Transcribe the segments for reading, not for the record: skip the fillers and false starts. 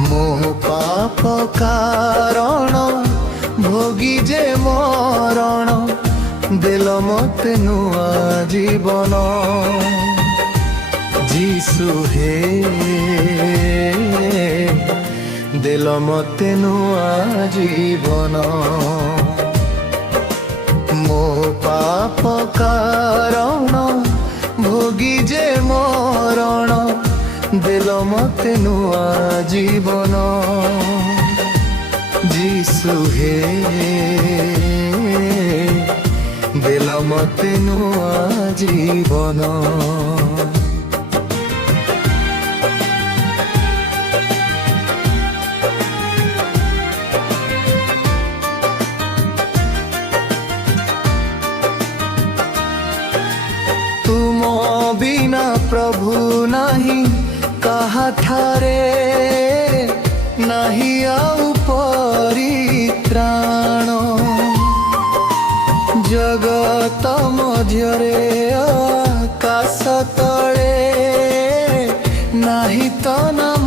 मो पाप कारण भोगी जे मरण दिल मते नुआ जीवन जीसु हे दिल मते नुआ जीवन मो पाप कारण भोगी जे मरण दिल मते नुआ जीवन जीसु हे दिल मते नुआ जीवन तुम बिना प्रभु नहीं कहा ठारे नहीं आउ परित्राण जगत मध्यरे आकाश तले नहीं तो नाम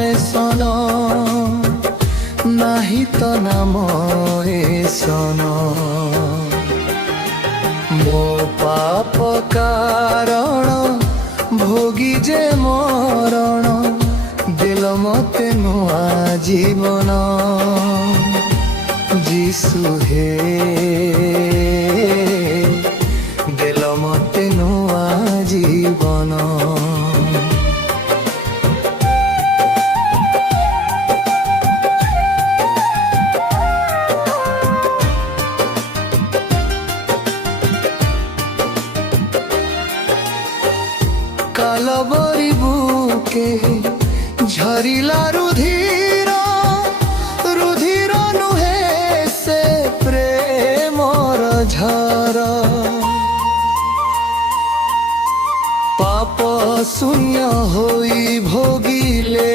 ऐसन नहीं तो नाम ऐसन मो पाप कारण भोगी जे मरण दिल मते नुआ जीवन जीसु हे दिल मते नुआ जीवन कालबरी बुके झरिला रुधिर रुधिर नुहे से प्रेमर झर पाप शून्य होई भोगिले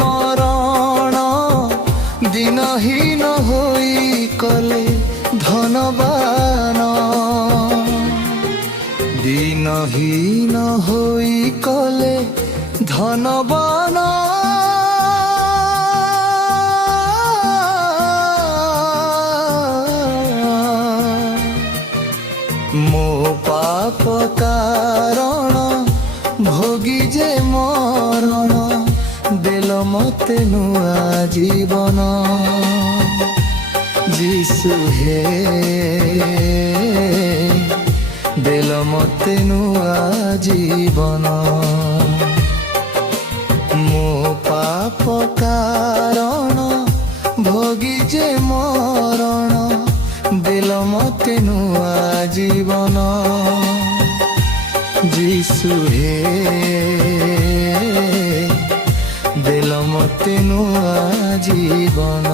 मरण दिनहीन होई कले धनवान दिनहीन होई कले धनवान मो पाप कारण भोगी जे मरण दिल मते नुआ जीवन जीसु हे दिल मते नुआ जीवन मो पाप कारण भोगी जे मरण दिल मते नुआ जीवन जीसु हे दिल मते नुआ जीवन।